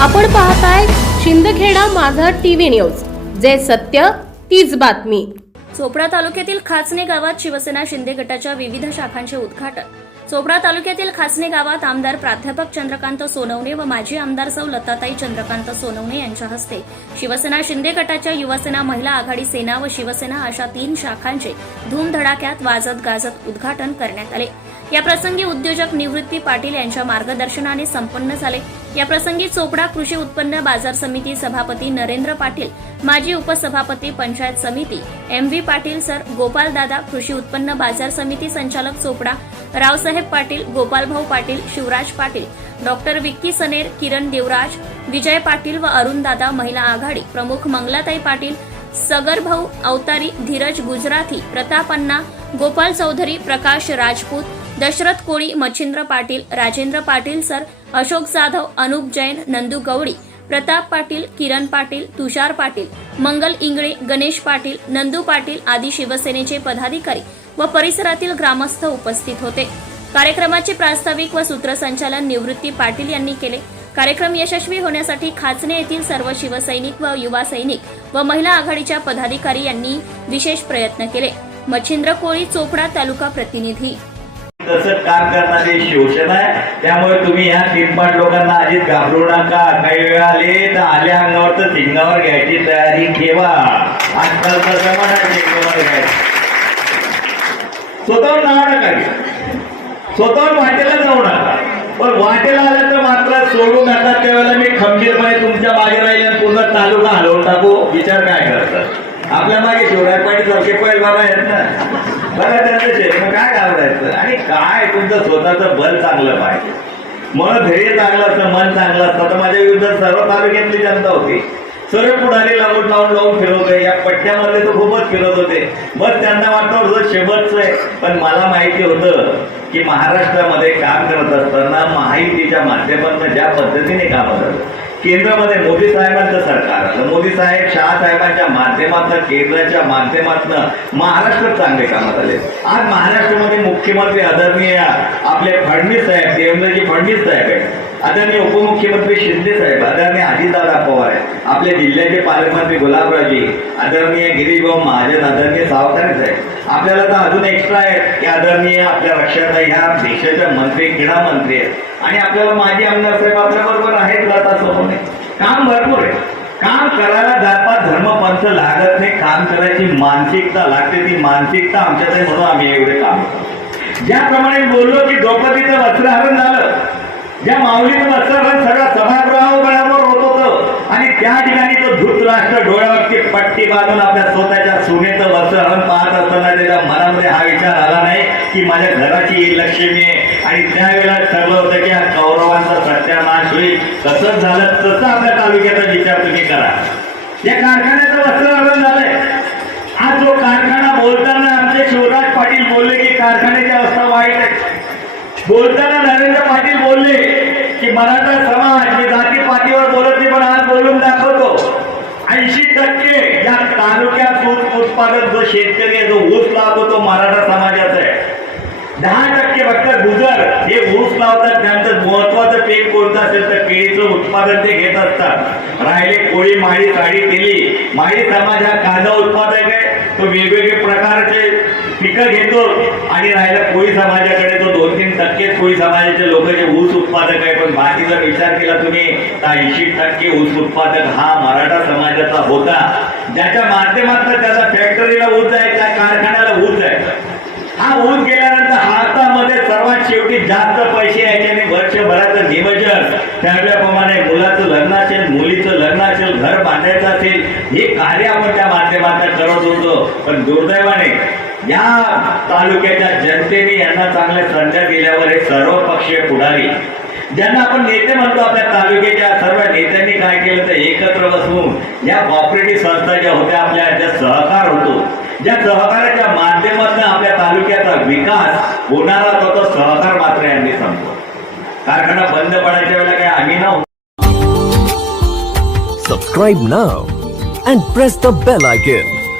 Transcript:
आपण पाहताय शिंदखेडा माझा टीव्ही न्यूज. जे सत्य तीच बातमी. चोपडा तालुक्यातील खाचणे गावात शिवसेना शिंदे गटाच्या विविध शाखांचे उद्घाटन. चोपडा तालुक्यातील खासने गावात आमदार प्राध्यापक चंद्रकांत सोनवणे व माजी आमदार सौ लताताई चंद्रकांत सोनवणे यांच्या हस्ते शिवसेना शिंदे गटाच्या युवासेना महिला आघाडी सेना व शिवसेना अशा तीन शाखांचे धूमधडाक्यात वाजत गाजत उद्घाटन करण्यात आले. या प्रसंगी उद्योजक निवृत्ती पाटील यांच्या मार्गदर्शनाने संपन्न झाले. या प्रसंगी चोपडा कृषी उत्पन्न बाजार समिती सभापती नरेंद्र पाटील माजी उपसभापती पंचायत समिती M V Patil sir Gopaldada कृषी उत्पन्न बाजार समिती संचालक चोपडा रावसाहेब पाटील गोपालभाऊ पाटील शिवराज पाटील डॉक्टर विक्की सनेर किरण देवराज विजय पाटील व अरुणदादा महिला आघाडी प्रमुख मंगलाताई पाटील सगरभाऊ अवतारी धीरज गुजराथी प्रताप अण्णा गोपाल चौधरी प्रकाश राजपूत दशरथ कोळी मच्छिंद्र पाटील राजेंद्र पाटील सर अशोक जाधव अनुप जैन नंदू गवळी प्रताप पाटील किरण पाटील तुषार पाटील मंगल इंगळे गणेश पाटील नंदू पाटील आदी शिवसेनेचे पदाधिकारी व परिसरातील ग्रामस्थ उपस्थित होते. कार्यक्रमाचे प्रास्ताविक व सूत्रसंचालन निवृत्ती पाटील यांनी केले. कार्यक्रम यशस्वी होण्यासाठी खाचणे येथील सर्व शिवसैनिक व युवा सैनिक व महिला आघाडीच्या पदाधिकारी यांनी विशेष प्रयत्न केले. मच्छिंद्र कोळी चोपडा तालुका प्रतिनिधी तसं काम करणारी शोषण आहे. त्यामुळे तुम्ही ह्या तीनपाट लोकांना आधीच घाबरू नका. काही वेळ आले तर आल्या अंगावर तर सिंगावर घ्यायची तयारी ठेवा. आजकालचा जमाना आहे घ्यायचा. स्वतःहून नाव नका. स्वतःहून वाटेला जाऊ नका. पण वाटेला आलं तर मात्र सोडू नका. त्यावेळेला मी खंबीरपणे तुमच्या मागे राहील आणि पूर्ण तालुका हलवून टाकू. विचार काय करतात? आपल्या मागे शिवराय पाटील सारखे पैलवान आहेत ना. बघा त्यांचं शेत. काय घाबरायचं? तुमचं स्वतःचं बल चांगलं पाहिजे. मन ध्येय चांगलं असतं मन चांगलं असतं. तर माझ्या विरुद्ध सर्व तालुक्यातली जनता होती. सर्व पुढारी लावून लावून लावून फिरत या पट्ट्यामध्ये तर खूपच फिरत होते. मग त्यांना वाटतं होतं शेवटचं आहे. पण मला माहिती होतं की महाराष्ट्रामध्ये काम करत असताना माहितीच्या माध्यमातून ज्या पद्धतीने काम होतं केंद्रामध्ये मोदी साहेबांचं सरकार. आलं मोदी साहेब शहा साहेबांच्या माध्यमातून केंद्राच्या माध्यमातून महाराष्ट्रात चांगले कामात आले आज महाराष्ट्रामध्ये मुख्यमंत्री आदरणीय आपले फडणवीस साहेब देवेंद्रजी फडणवीस साहेब आहेत. आदरणीय उपमुख्यमंत्री शिंदे साहेब आदरणीय अजितदादा पवार आपल्या जिल्ह्याचे पालकमंत्री गुलाबरावजी आदरणीय गिरीशभाऊ महाजन आदरणीय सावकारे साहेब. आपल्याला तर अजून एक्स्ट्रा आहेत की आदरणीय आपल्या रक्षाचा ह्या देशाच्या मंत्री क्रीडा मंत्री आहेत. आणि आपल्याला माजी आमदार साहेब आपल्या बरोबर आहेत जाता सोबत काम भरपूर आहे. काम करायला जातपात धर्मपंथ लागत नाही काम करायची मानसिकता लागते ती मानसिकता आमच्यासाठी म्हणून आम्ही एवढे काम करतो. ज्याप्रमाणे बोललो की द्रौपदीचं वस्त्रहरण झालं ज्या माऊली वस्त्रहरण सगळा सभागृहावर होत होतं. आणि त्या ठिकाणी तो धृतराष्ट्र डोळ्यावरची पट्टी बांधून आपल्या स्वतःच्या सुनेचं वस्त्रहरण पाहत असताना त्याच्या मनामध्ये हा विचार आला नाही की माझ्या घराची ही लक्ष्मी आहे. आणि त्यावेळेला ठरलं होतं की या कौरवांचा सत्यानाश होईल. तसंच झालं. तसं आपल्या तालुक्याचा विचार तुम्ही करा. या कारखान्याचं वस्त्रहरण झालंय आज जो कारखाना बोलताना आमचे शिवराज पाटील बोलले की कारखान्याची अवस्था वाईट आहे बोलताना नरेंद्र पाटील बोलले की मराठा समाज मी जाती पातीवर बोलत नाही पण आज बोलून दाखवतो. ऐंशी टक्के या तालुक्यात ऊस उत्पादक जो शेतकरी आहे जो ऊस लावतो तो मराठा समाजाचा आहे. दहा टक्के फक्त गुजर हे ऊस लावतात त्यांचं महत्वाचं पीक कोणतं असेल तर केळीचं उत्पादन ते घेत असतात. राहिले कोळी माळी साडी केली माळी समाज हा कांदा उत्पादक आहे. तो वेगवेगळे प्रकारचे पिकं घेतो आणि राहिला कोळी समाजाकडे. तो दोन तीन टक्केच कोळी समाजाचे लोक जे ऊस उत्पादक आहे पण बाकी जर विचार केला तुम्ही तर ऐंशी टक्के ऊस उत्पादक हा मराठा समाजाचा होता. ज्याच्या माध्यमातून त्याचा फॅक्टरीला ऊस आहे त्या कारखान्याला ऊस आहे. हा ऊस गेल्यानंतर हातामध्ये सर्वात शेवटी जास्त पैसे यायचे आणि वर्षभराचं नियोजन. त्याप्रमाणे मुलाचं लग्न असेल मुलीचं लग्न असेल घर बांधायचं असेल हे कार्य आपण त्या पण दुर्दैवाने या तालुक्याच्या जनतेने यांना चांगल्या संध्या दिल्यावर हे सर्व पक्षीय पुढारी ज्यांना आपण नेते म्हणतो आपल्या तालुक्याच्या सर्व नेत्यांनी काय केलं तर एकत्र बसवून या कॉपरेटिव्ह संस्था ज्या होत्या आपल्या ज्या सहकार होतो ज्या सहकाराच्या माध्यमातून आपल्या तालुक्याचा विकास होणारा तो तो सहकार मात्र यांनी संपतो कारखाना बंद पडायच्या वेळेला काय आम्ही ना subscribe now and press the bell icon